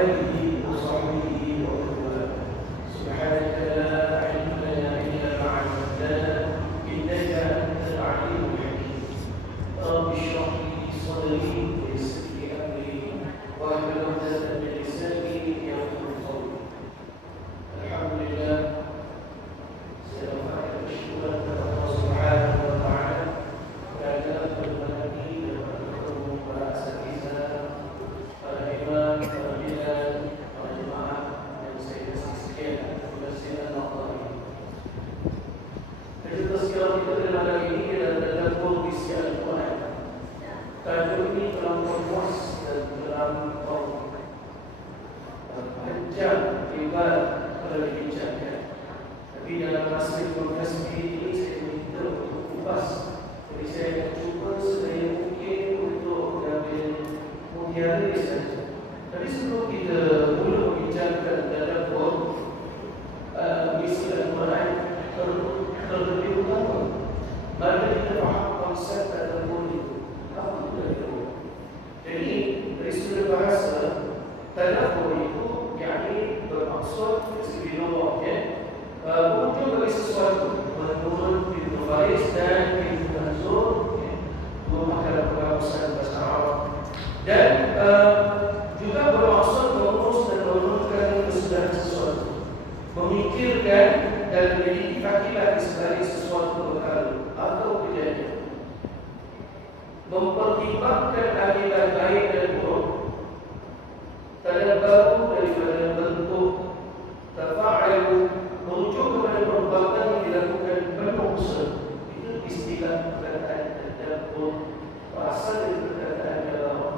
آله وصحبه ومن والاه. سبحانك لا علم لنا إلا ما علمتنا إنك أنت العليم الحكيم. رب اشرح لي صدري ويسر لي أمري واحلل عقدة من لساني يفقهوا قولي. الحمد لله، سنفعل مشكورا الله سبحانه وتعالى كان أفضل المنامين وأكرمهم وأساتذة الإمام والبلاد والجماعة من سيد السيسكين ومسجد النقطة. Jadi sekarang kita dalam hari ini dan dalam kondisi Al-Quran. Tajuk ini terlampau luas dan terlampau panjang ibarat kalau dibincangkan. Tapi dalam masa 15 minit ini saya minta untuk kupas. Jadi saya akan cuba sedaya mungkin untuk mengambil mutiara saja. Tapi sebelum kita mula membincangkan tadabbur misi Al-Quran, terlebih utama mari kita faham konsep tadabbur itu. Apa itu tadabbur? Jadi dari sudut bahasa, tadabbur itu yakni bermaksud istilah muncul dari sesuatu menurut pintu baris dan pintu manzur, dua makalah perkawasan bahasa Arab, dan juga bermaksud mengurus dan menurunkan kesudahan sesuatu, memikirkan dan memiliki akibat di sebalik sesuatu perkara atau kejadian, mempertimbangkan akibat baik dan buruk. Tadabbaru daripada bentuk tafa'alu, merujuk kepada perbuatan yang dilakukan penuh usaha. Itu istilah perkataan tadabbur, asal dari perkataan dalam.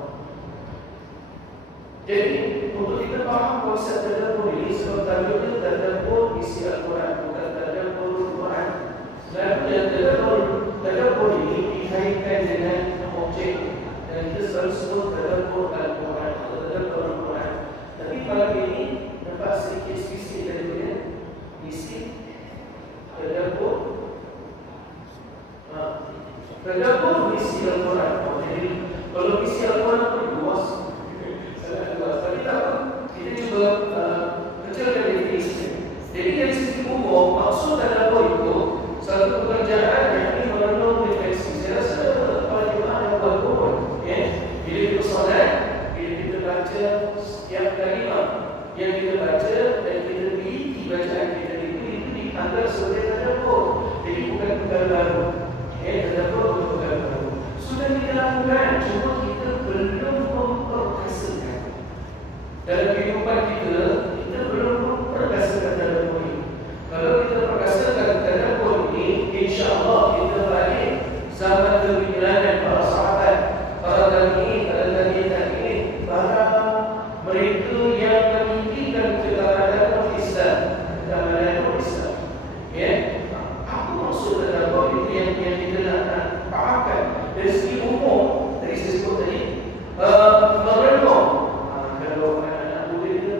Jadi untuk kita faham konsep tadabbur ini, sebab tajuknya tadabbur isi Al-Quran, bukan tadabbur Al-Quran. Sebenarnya tadabbur ini dikaitkan dengan objek, dan kita selalu sebut tadabbur Al-Quran atau tadabbur Al-Quran. Tapi malam ini nampak sedikit spesifik daripada isi tadabbur. Tadabbur isi Al-Quran. Jadi kalau isi Al-Quran itu luas, tapi tak apa, kita cuba kecilkan definisi. Jadi dari sisi umum, maksud tadabbur itu satu pekerjaan yang ini merenung refleksi. Saya rasa para jemaah yang buat pun, bila kita solat, bila kita baca setiap kalimah yang kita baca dan kita teliti bacaan kita itu dianggap sebagai tadabbur. Jadi bukan perkara baru. Tadabbur bukan perkara baru. Sudah kita lakukan, cuma kita belum memperkasakan. Dalam kehidupan kita, kita belum memperkasakan tadabbur ini. Kalau kita perkasakan tadabbur ini, insya-Allah kita balik zaman kepimpinan para sahabat, para tabi'in, para mereka yang meninggikan keamanan Islam, keamanan Islam. Apa maksud tadabbur itu yang kita nak fahamkan dari segi umum, dari segi tadi merenung. Kalau anak-anak muda kita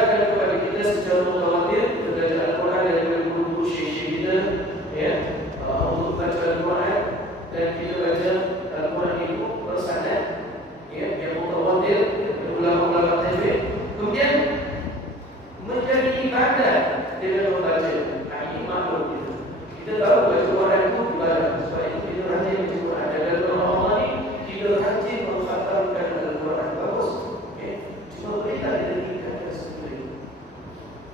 ajarkan kepada kita secara mutawatir, kita belajar Al-Quran daripada guru-guru syekh-syekh kita, ya, untuk baca Al-Quran, dan kita baca Al-Quran itu bersanad, ya, yang mutawatir, ulama-ulama tajwid. Kemudian menjadi ibadah dengan membaca. Nah, ini maklum kita. Kita tahu baca Quran itu ibadah. Sebab itu kita rajin baca Quran. Dan dalam Ramadan ni kita rajin mengkhatamkan Al-Quran. Bagus. Okay. Cuma kita ada tingkatkan satu lagi.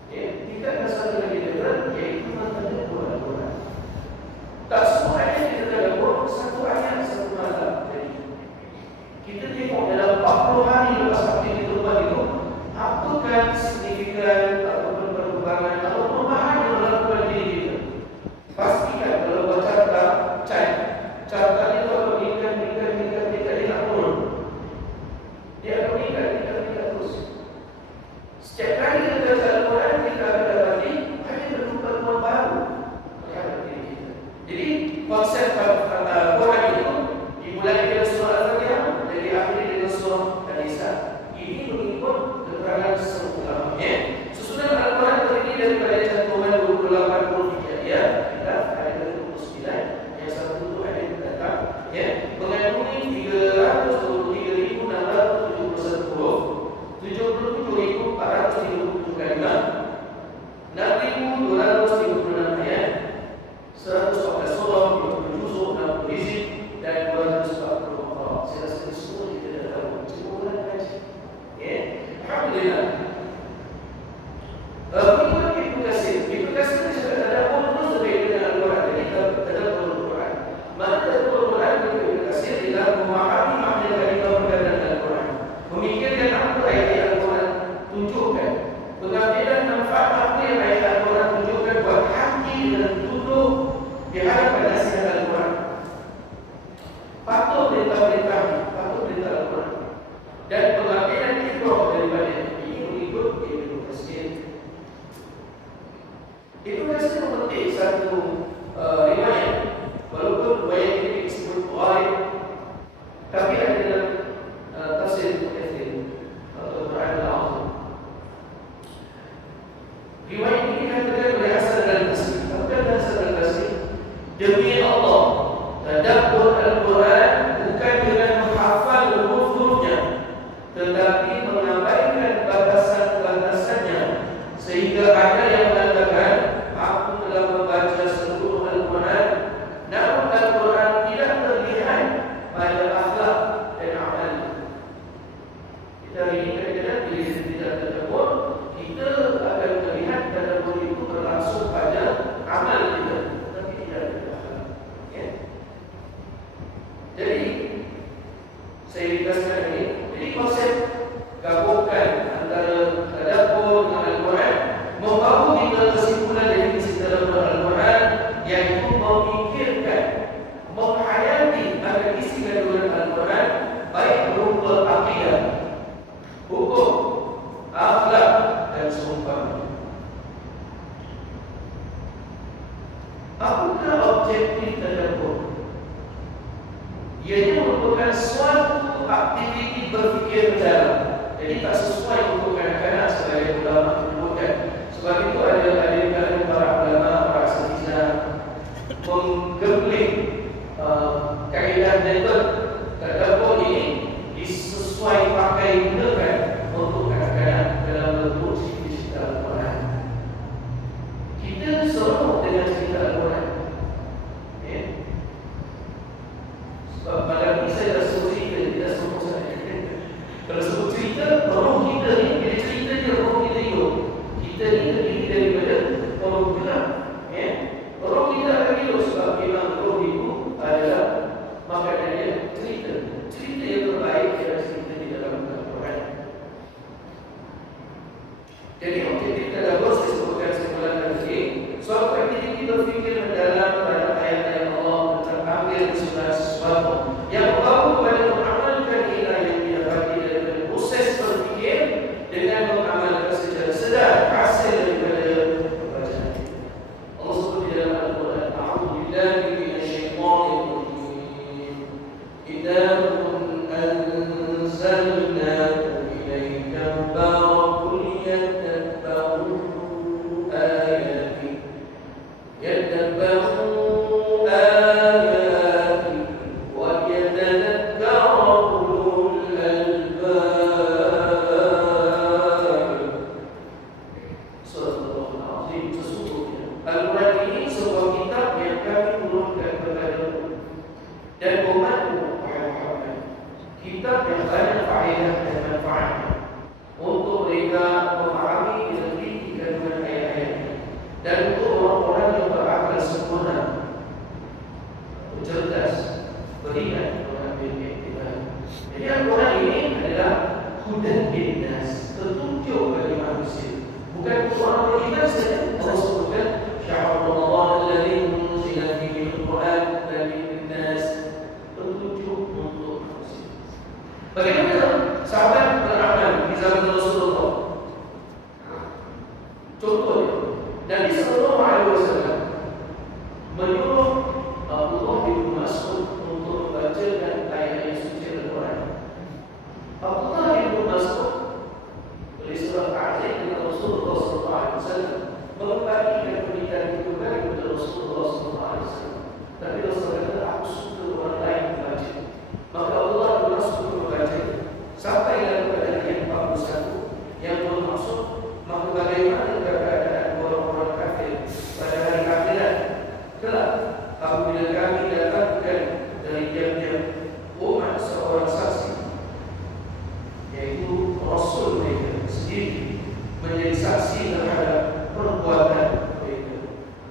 Okay. Tingkatkan satu lagi dengan iaitu mentadabbur Al-Quran. Tak semua ayat kita tadabbur, satu ayat satu malam. Jadi kita tengok dalam 40 hari lepas aktiviti itu, apakah signifikan ataupun perkembangan ataupun perubahan yang dilakukan diri kita. Pastikan kalau baca carta itu akan meningkat, dia tak turun. Dia akan meningkat terus. Setiap kali kita baca Al-Quran, kita akan dapati ada perkembangan baru terhadap diri kita. Jadi konsep Al-Quran itu dimulai dengan surah Al-Fatihah dan diakhiri dengan surah An-Nisa. Ini mengikut keterangan semula. Susunan Al-Quran terdiri daripada cantuman 28 huruf hijaiyah, ayat 29, yang satu itu ayat yang datang, mengandungi 323.671 huruf, 77.437 kalimat, 6.236 ayat, 114 surah, 20 juzuk, 60 hizib, dan 240 maqam. Saya rasa semua kita dah tahu. Cuma orang kaji. Alhamdulillah. Mengikut Ibnu Katsir ni cakap tadabbur terus terkait dengan Al-Quran. Jadi tadabbur Al-Quran. Mana tadabbur Al-Quran menurut Ibnu Katsir ialah memahami makna kalimah perkataan Al-Quran, memikirkan apa ayat Al-Quran tunjukkan, pengambilan manfaat apa yang ayat Al-Quran tunjukkan buat hati dan duduk di hadapan nasihat Al-Quran. Patuh perintah-perintah Al-Quran dan pengambilan ibrah daripada ini mengikut Ibnu Katsir. Ibnu Katsir memetik satu riwayat, walaupun riwayat ini disebut ghaib, tapi ada dalam tafsir Ibnu Katsir atau Quran Al-Azim. Riwayat ini dikatakan oleh Hasan Al-Basri. Apakah Hasan Al-Basri? Demi Allah, tadabbur Al-Quran bukan dengan menghafal huruf-hurufnya, tetapi mengabaikan batasan-batasannya, sehingga ada yang mengatakan aku telah membaca seluruh Al-Quran, namun Al-Quran tidak terlihat pada akhlak dan amal. Kita hari ini kadang-kadang bila kita tidak tadabbur, kita akan melihat tadabbur itu berlangsung pada amal kita, tapi tidak ada akhlak. Jadi saya ringkaskan ini. Jadi konsep gabungkan antara tadabbur dengan Al-Quran membawa kita kesimpulan definisi tadabbur Al-Quran, iaitu memikirkan, menghayati akan isi kandungan Al-Quran, baik berupa akidah, hukum, akhlak dan seumpamanya. Apakah objektif tadabbur? Ianya merupakan suatu aktiviti berfikir mendalam. Jadi tak sesuai untuk kanak-kanak sebagai ulama menyebutkan. Sebab itu ada para ulama, para asatizah menggembling kaedah metod tadabbur ini disesuai pakai gunakan untuk kanak-kanak dalam bentuk cerita Al-Quran. Kita seronok dengan cerita Al-Quran. Sebab malam ini saya dah sebut cerita, tidak sebut saya. Kalau sebut cerita, roh kita ni Al-Quran ini sebuah kitab yang kami turunkan kepadamu dan umatmu, wahai Muhammad. Kitab yang banyak faedah dan manfaatnya untuk mereka memahami dan teliti kandungan ayat-ayatnya, dan untuk orang-orang yang berakal sempurna, cerdas, beringat, mengambil iktibar. Jadi Al-Quran ini adalah hudan linnas, petunjuk bagi manusia, bukan untuk orang beriman saja. Allah sebutkan syahrul Ramadan alladzi unzila fihi al-Quran hudan linnas, petunjuk untuk manusia. Bagaimana sahabat beramal di zaman Rasulullah? Contohnya, Nabi sallallahu alaihi wasallam menyuruh Abdullah bin Mas'ud untuk membacakan ayat-ayat suci Al-Quran. Abdullah bin Mas'ud beri surat ta'zim kepada Rasulullah sallallahu alaihi wasallam, membagikan pendidikan itu kepada Rasulullah sallallahu alaihi wasallam. Tapi Rasulullah kata, aku suka orang lain membaca. Maka Abdullah bin Mas'ud membaca sampai kepada ayat 41 yang bermaksud, maka bagaimana keadaan orang-orang kafir pada hari akhirat kelak apabila kami datangkan dari diam-diam umat seorang saksi, yaitu Rasul mereka sendiri, menjadi saksi terhadap perbuatan mereka,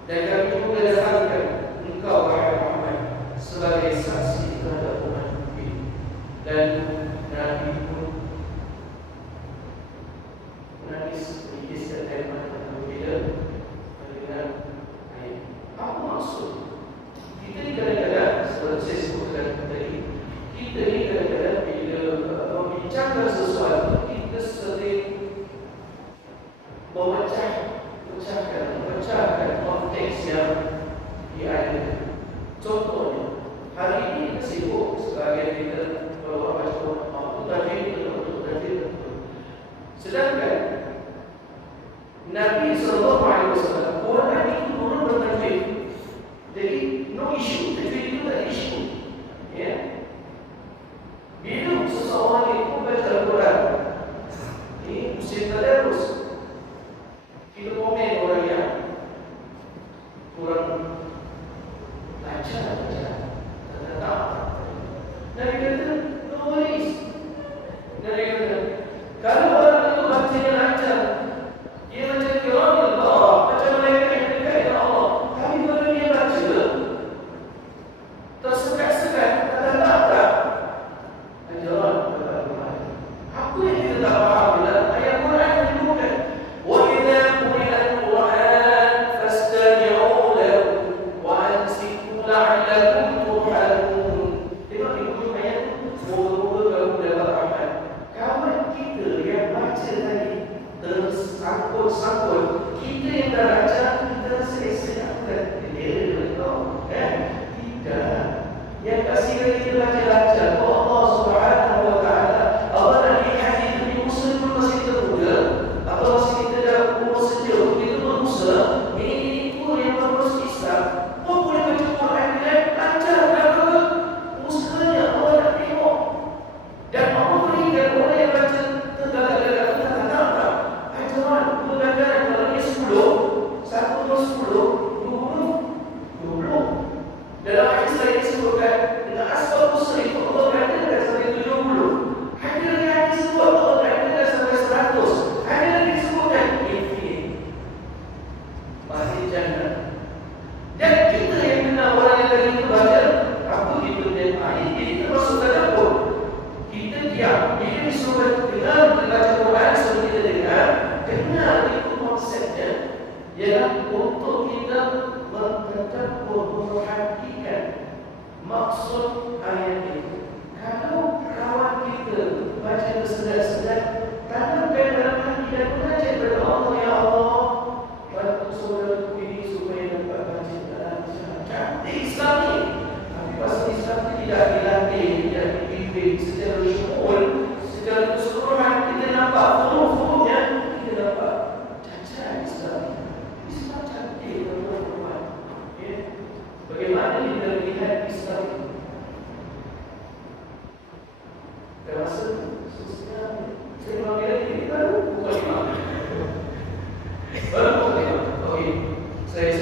dan kami juga datangkan engkau wahai Muhammad sebagai saksi terhadap umat ini. Dan Nabi pun menangis mengiskan air mata apabila mendengar ayat. Apa maksud? Kita ni kadang-kadang, seperti saya sebutkan tadi, kita ni kadang-kadang bila membincangkan sesuatu, kita sering memecahkan konteks yang diadakan. Contohnya, hari ini kita sibuk sebagai kita kalau orang baca tadi betul. Sedangkan Nabi sallallahu alaihi wasallam Quran itu turun bertajwid. Jadi no issue, tajwid itu tak issue. Ya. Bila seseorang itu baca Al-Quran, ini mesti tadarus. Kita komen orang yang kurang lancar baca. Nabi kata, no worries. Nabi kata, kalau orang itu bacanya lancar, dia macam kiramil barah, macam malaikat yang dekat dengan Allah. Tapi kalau dia baca tersekat-sekat, kata-kata ajaran kepada Al-Quran. Apa yang kita tak faham dalam ayat Quran yang dibuka? Wa idza quri'a al-Quran fastami'u lahu wa ansitu la'allakum turhamun. Tengok di hujung ayat tu, moga-moga kamu dapat rahmat. Kawan kita yang baca tadi tersangkut-sangkut, kita yang dah baca, kita selesaikan. Dia tahu kan? Tidak. Yang kasihkan kita baca-baca, Allah Subhanahu wa ta'ala, Allah nak lihat kita di Musa pun masih kita muda, atau masih kita dah umur sejauh, kita berusaha, ini pun yang berurus Islam. Kau boleh baca Quran dengan lancar, kenapa? Usahanya Allah nak tengok. Dan Allah berikan orang yang baca tergagak-gagak, tak. Ajaran, kegagalan kalau dia 10, 1 plus 10, 20. Dalam hadis lain disebutkan dengan asbab usul itu Allah katakan sampai 70. Ada lagi hadis sebut Allah katakan sampai 100. Ada lagi disebutkan infinite. Masih jannah. Dan kita yang kenal orang yang tadi itu baca apa itu dan ayat ini termasuk tadabbur. Kita diam. Bila disuruh dengar baca Quran, suruh kita dengar itu konsepnya ialah untuk kita mentadabbur, memperhatikan maksud ayat itu. Kalau kawan kita baca tersedak-sedak, tanamkan dalam hati dan mengajar kepada Allah, ya Allah, bantu saudaraku ini supaya dapat baca dalam cantik Islam ni. Tapi pasal Islam ni tidak dilatih, tidak dibimbing secara syumul, secara keseluruhan, kita nampak huruf-hurufnya, kita dapat cacat Islam. Islam cantik, teman-teman. Ya. Bagaimana kita melihat Islam itu? Terasa susah. Saya panggil lagi baru bukan imam. Baru bukan imam. Okey. Saya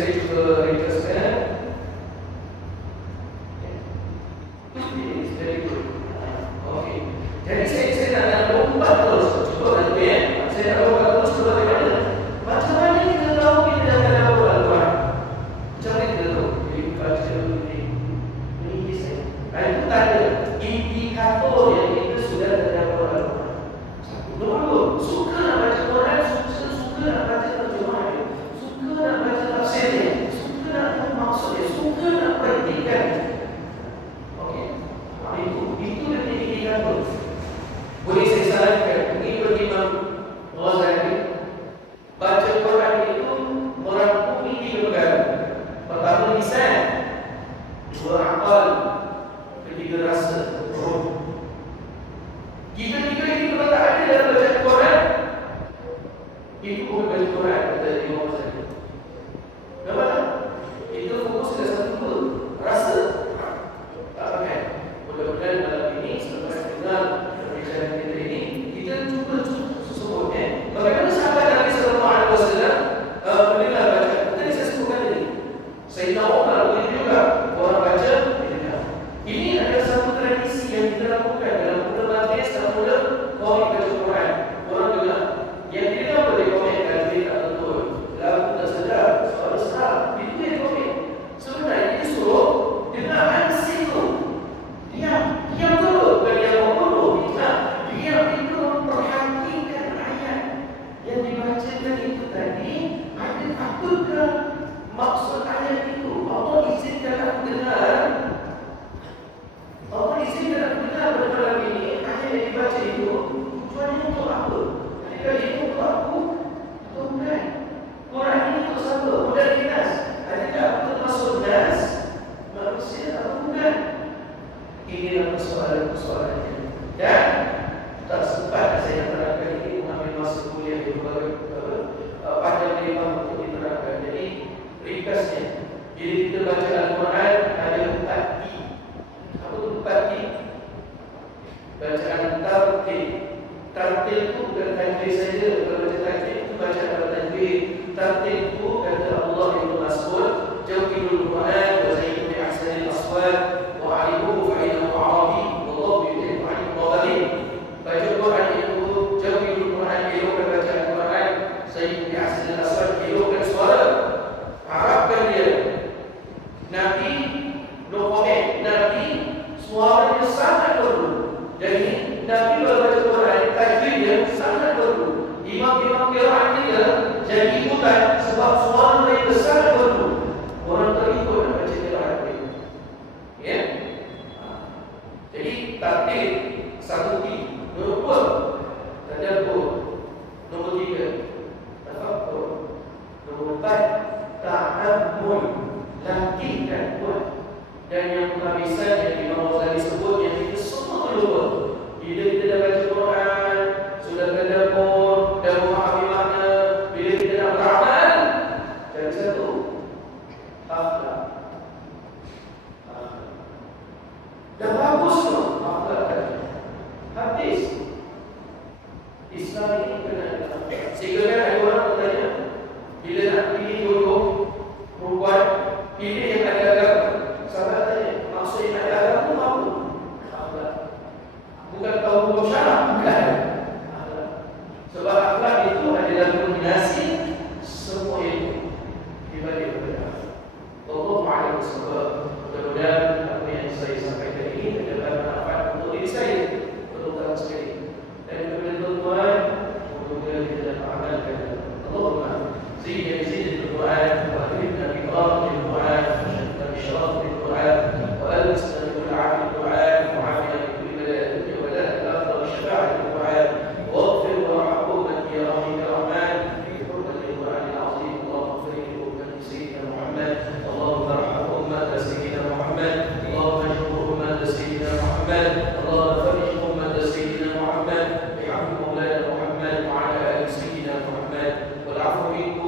Quran kata Imam Ghazali. Nampak tak? Kita fokus ke satu dua. Rasa tak pakai. Mudah-mudahan malam ini selepas dengar perbicaraan kita ini, kita cuba sesungguhnya bagaimana sahabat Nabi sallallahu alaihi wasallam mendengar bacaan. Tadi saya sebutkan ini. Sayyidina Umar begitu juga orang baca mendengar. Ini adalah satu tradisi yang kita lakukan dalam mula majlis dan mula komik baca Quran. Orang dengar. Yang tidak boleh komik kalau tak betul. Lagu tak sedap, suara seram. Itu yang komik. Sebenarnya dia suruh dengar ansih tu. Diam dulu. Bukan dia membunuh. Diam itu memperhatikan ayat yang dibacakan itu tadi. Ada apakah maksud ayat itu? Allah izinkan aku dengar. Allah izinkan aku dengar pada malam ini. Ayat yang dibaca itu tujuannya untuk apa? Adakah itu untuk aku? Atau bukan? Quran ini untuk siapa? Budak dinas. Adakah aku termasuk nas manusia atau bukan? Inilah persoalan-persoalannya. Dan tak sempat saya terangkan ini mengambil masa kuliah di panjang lebar untuk diterangkan. Jadi ringkasnya, bila kita baca Al-Quran ada 4 T. Apa itu 4 T? Bacaan tartil. Tartil itu bukan tajwid saja. Kalau baca tajwid itu baca apa tajwid. Tartil itu kata Allah Ibn Mas'ud, jawabul Quran wa zayyinu bi ahsanil aswat wa 'alimuhu fa innahu 'arabi wallahu yuhibbu 'al-qawarin. Baca Quran itu jawabul Quran, elokkan bacaan Quran, zayyinu bi ahsanil aswat, elokkan suara. Harapkan dia. Nabi no comment. Nabi suaranya sangat perlu. Jadi Nabi kalau baca Quran tajwid dia sangat perlu. Imam-imam qiraat dia jadi ikutan sebab suara mereka sangat perlu. Orang terikut nak baca qiraat mereka. Ya. Jadi tartil satu T. Nombor 2 tadabbur. Nombor 3 tafakkur. Nombor 4 ta'ammul. Latihkan kuat. Dan yang penghabisan yang Imam Ghazali sebut, yang kita semua lupa. Bila kita dah baca Quran, sudah tadabbur, dah memahami makna, bila kita nak beramal, jadi satu akhlak. Dah bagus tu akhlak tadi. Habis. Islam ini kena ada akhlak. Sehingga kan ada orang bertanya, bila nak pilih jodoh perempuan, pilih yang ada agama. Sahabat tanya, maksud yang ada agama apa? Akhlak. Bukan tahu hukum syarak, bukan. Akhlak. Sebab akhlak itu adalah kombinasi semua itu dibalik kepada akhlak. Wallahu a'lam bishawab. Mudah-mudahan apa yang saya sampaikan ini adalah manfaat untuk diri saya, terutama sekali. Dan kepada tuan-tuan, semoga kita dapat amalkan. Allahumma زينا بزينة القرآن وأكرمنا بإكرام القرآن وشرفنا بشرف القرآن وألبسنا بكل عافية القرآن وعافنا بكل بلاء الدنيا وبلاء الآخرة وشفاعة القرآن واغفر وارحم أمتي يا رحيم يا رحمن بحرمة القرآن العظيم. اللهم اغفر لأمة سيدنا محمد، اللهم ارحم أمة سيدنا محمد، اللهم اجبر أمة سيدنا محمد، اللهم فرج أمة سيدنا محمد بحق مولانا محمد وعلى آل سيدنا محمد والعفو منكم